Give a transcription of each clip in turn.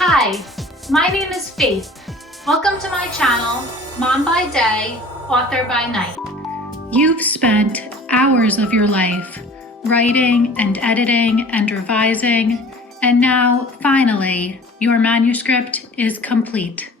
Hi, my name is Faith. Welcome to my channel, Mom by Day, Author by Night. You've spent hours of your life writing and editing and revising, and now, finally, your manuscript is complete.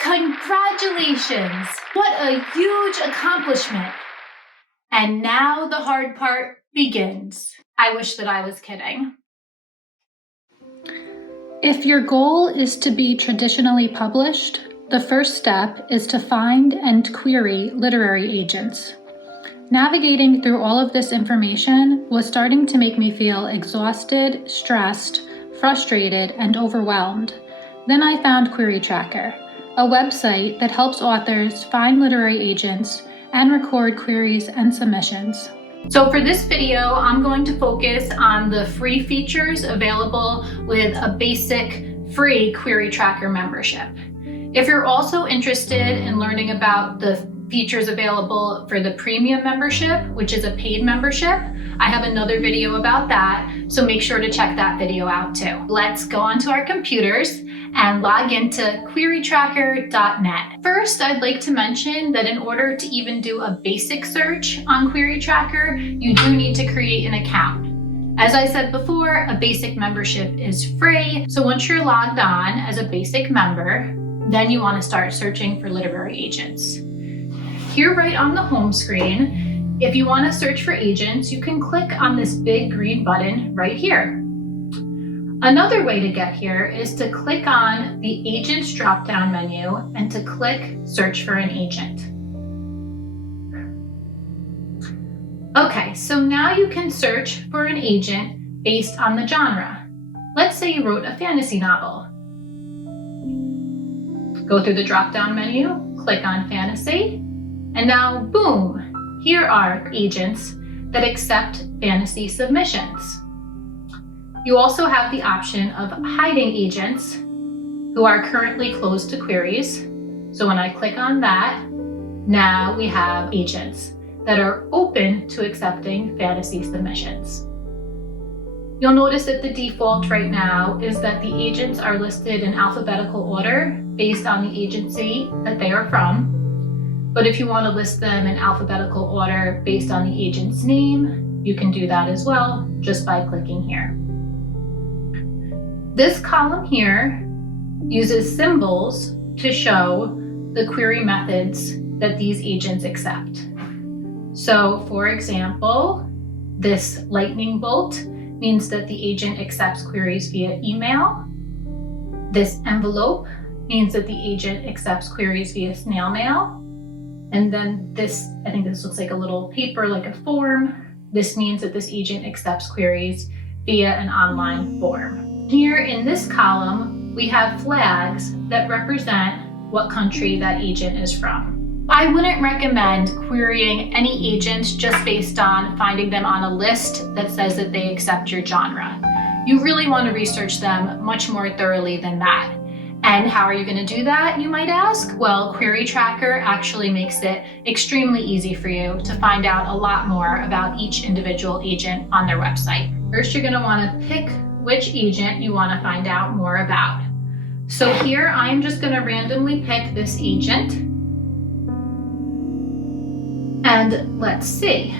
Congratulations! What a huge accomplishment! And now the hard part begins. I wish that I was kidding. If your goal is to be traditionally published, the first step is to find and query literary agents. Navigating through all of this information was starting to make me feel exhausted, stressed, frustrated, and overwhelmed. Then I found Querytracker, a website that helps authors find literary agents and record queries and submissions. So for this video, I'm going to focus on the free features available with a basic free Querytracker membership. If you're also interested in learning about the features available for the premium membership, which is a paid membership, I have another video about that, so make sure to check that video out too. Let's go onto our computers and log into querytracker.net. First, I'd like to mention that in order to even do a basic search on Querytracker, you do need to create an account. As I said before, a basic membership is free, so once you're logged on as a basic member, then you want to start searching for literary agents. Here right on the home screen, if you want to search for agents, you can click on this big green button right here. Another way to get here is to click on the Agents drop-down menu and to click Search for an Agent. Okay, so now you can search for an agent based on the genre. Let's say you wrote a fantasy novel. Go through the drop-down menu, click on Fantasy, and now, boom, here are agents that accept fantasy submissions. You also have the option of hiding agents who are currently closed to queries. So when I click on that, now we have agents that are open to accepting fantasy submissions. You'll notice that the default right now is that the agents are listed in alphabetical order based on the agency that they are from. But if you want to list them in alphabetical order based on the agent's name, you can do that as well just by clicking here. This column here uses symbols to show the query methods that these agents accept. So for example, this lightning bolt means that the agent accepts queries via email. This envelope means that the agent accepts queries via snail mail. And then this, I think this looks like a little paper, like a form. This means that this agent accepts queries via an online form. Here in this column, we have flags that represent what country that agent is from. I wouldn't recommend querying any agents just based on finding them on a list that says that they accept your genre. You really want to research them much more thoroughly than that. And how are you going to do that, you might ask? Well, Querytracker actually makes it extremely easy for you to find out a lot more about each individual agent on their website. First, you're going to want to pick which agent you want to find out more about. So here, I'm just going to randomly pick this agent. And let's see.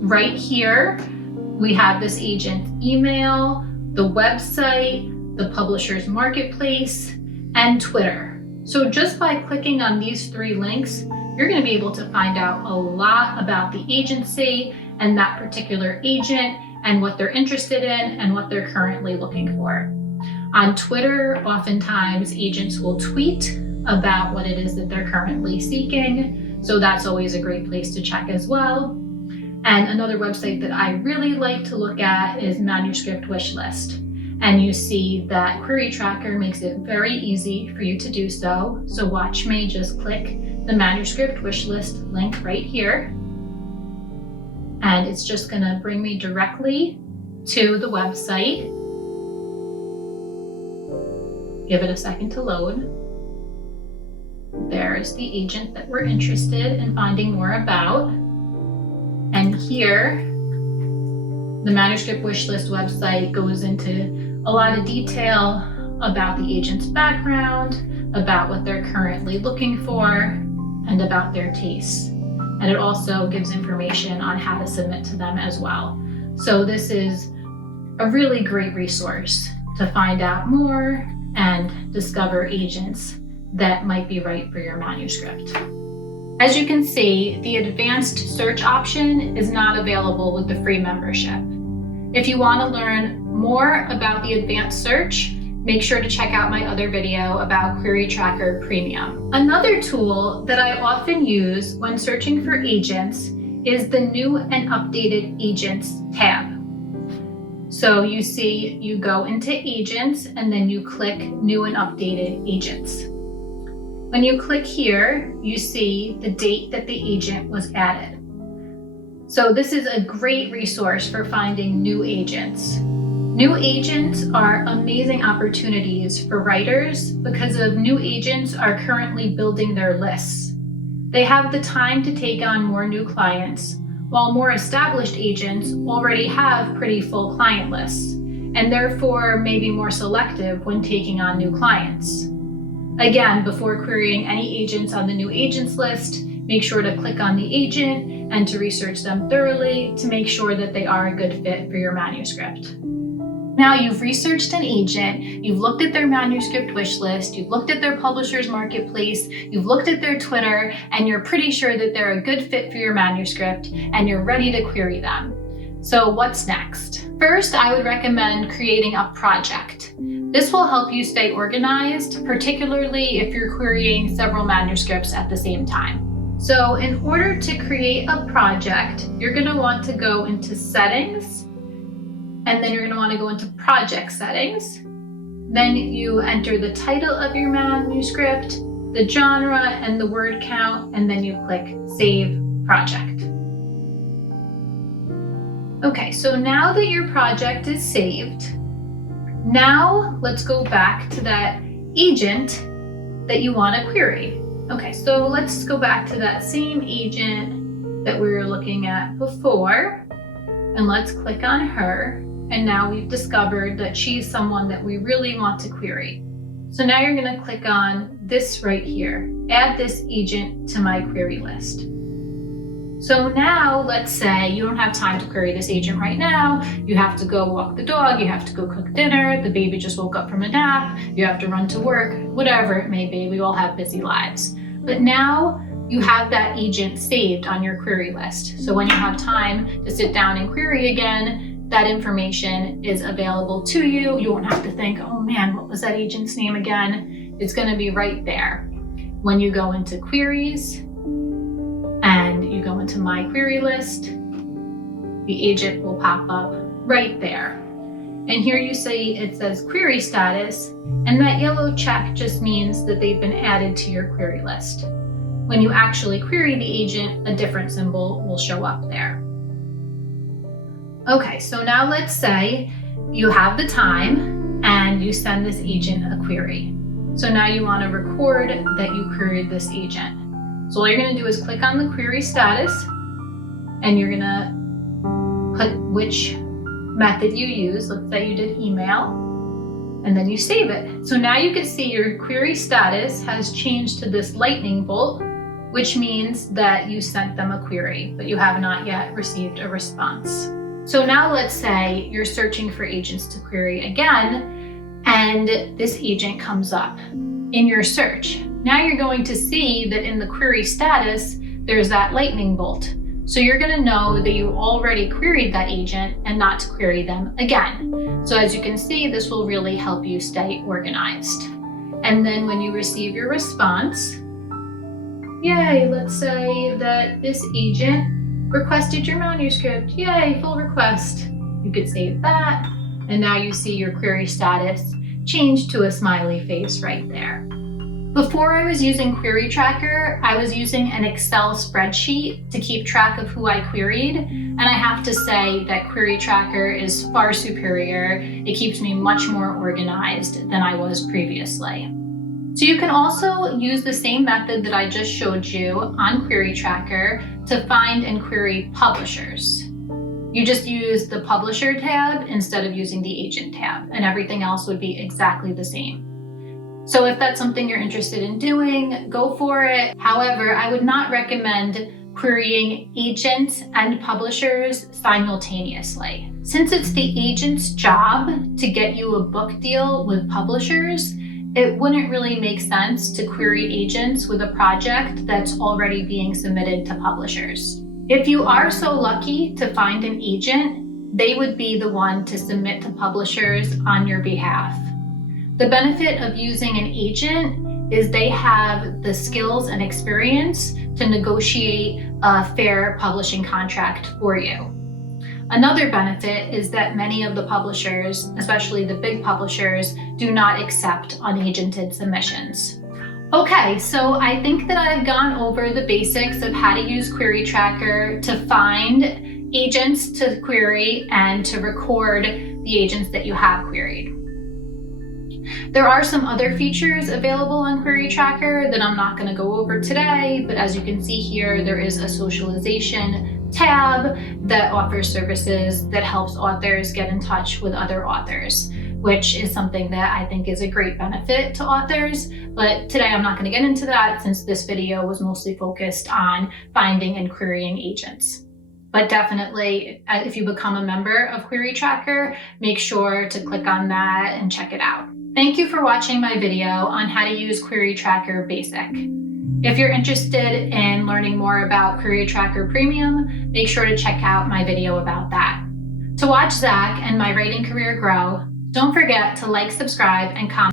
Right here, we have this agent's email, the website, the publisher's marketplace, and Twitter. So just by clicking on these three links, you're going to be able to find out a lot about the agency and that particular agent and what they're interested in and what they're currently looking for. On Twitter, oftentimes agents will tweet about what it is that they're currently seeking. So that's always a great place to check as well. And another website that I really like to look at is Manuscript Wishlist. And you see that Querytracker makes it very easy for you to do so. So watch me just click the Manuscript Wishlist link right here. And it's just going to bring me directly to the website. Give it a second to load. There's the agent that we're interested in finding more about. And here, the Manuscript Wishlist website goes into a lot of detail about the agent's background, about what they're currently looking for, and about their tastes. And it also gives information on how to submit to them as well. So this is a really great resource to find out more and discover agents that might be right for your manuscript. As you can see, the advanced search option is not available with the free membership. If you want to learn more about the advanced search, make sure to check out my other video about Querytracker Premium. Another tool that I often use when searching for agents is the New and Updated Agents tab. So you see, you go into Agents and then you click New and Updated Agents. When you click here, you see the date that the agent was added. So this is a great resource for finding new agents. New agents are amazing opportunities for writers because new agents are currently building their lists. They have the time to take on more new clients, while more established agents already have pretty full client lists, and therefore may be more selective when taking on new clients. Again, before querying any agents on the new agents list, make sure to click on the agent and to research them thoroughly to make sure that they are a good fit for your manuscript. Now you've researched an agent, you've looked at their manuscript wish list, you've looked at their publisher's marketplace, you've looked at their Twitter, and you're pretty sure that they're a good fit for your manuscript and you're ready to query them. So what's next? First, I would recommend creating a project. This will help you stay organized, particularly if you're querying several manuscripts at the same time. So in order to create a project, you're going to want to go into Settings, and then you're going to want to go into Project Settings. Then you enter the title of your manuscript, the genre, and the word count, and then you click Save Project. Okay, so now that your project is saved, now let's go back to that agent that you want to query. Okay, so let's go back to that same agent that we were looking at before, and let's click on her. And now we've discovered that she's someone that we really want to query. So now you're going to click on this right here, add this agent to my query list. So now let's say you don't have time to query this agent right now. You have to go walk the dog, you have to go cook dinner, the baby just woke up from a nap, you have to run to work, whatever it may be. We all have busy lives. But now you have that agent saved on your query list. So when you have time to sit down and query again, that information is available to you. You won't have to think, oh man, what was that agent's name again? It's going to be right there. When you go into Queries and you go into My Query List, the agent will pop up right there. And here you see it says Query Status, and that yellow check just means that they've been added to your query list. When you actually query the agent, a different symbol will show up there. Okay, so now let's say you have the time and you send this agent a query. So now you want to record that you queried this agent. So all you're going to do is click on the query status and you're going to put which method you use. Let's say you did email, and then you save it. So now you can see your query status has changed to this lightning bolt, which means that you sent them a query, but you have not yet received a response. So now let's say you're searching for agents to query again, and this agent comes up in your search. Now you're going to see that in the query status, there's that lightning bolt. So you're going to know that you already queried that agent and not to query them again. So as you can see, this will really help you stay organized. And then when you receive your response, yay, let's say that this agent requested your manuscript. Yay, full request. You could save that. And now you see your query status change to a smiley face right there. Before I was using Querytracker, I was using an Excel spreadsheet to keep track of who I queried. And I have to say that Querytracker is far superior. It keeps me much more organized than I was previously. So you can also use the same method that I just showed you on Querytracker to find and query publishers. You just use the publisher tab instead of using the agent tab, and everything else would be exactly the same. So if that's something you're interested in doing, go for it. However, I would not recommend querying agents and publishers simultaneously. Since it's the agent's job to get you a book deal with publishers, it wouldn't really make sense to query agents with a project that's already being submitted to publishers. If you are so lucky to find an agent, they would be the one to submit to publishers on your behalf. The benefit of using an agent is they have the skills and experience to negotiate a fair publishing contract for you. Another benefit is that many of the publishers, especially the big publishers, do not accept unagented submissions. Okay, so I think that I've gone over the basics of how to use Querytracker to find agents to query and to record the agents that you have queried. There are some other features available on Querytracker that I'm not going to go over today, but as you can see here, there is a socialization tab that offers services that helps authors get in touch with other authors, which is something that I think is a great benefit to authors. But today I'm not going to get into that since this video was mostly focused on finding and querying agents. But definitely, if you become a member of Querytracker, make sure to click on that and check it out. Thank you for watching my video on how to use Querytracker Basic. If you're interested in learning more about Querytracker Premium, make sure to check out my video about that. To watch Zach and my writing career grow, don't forget to like, subscribe, and comment.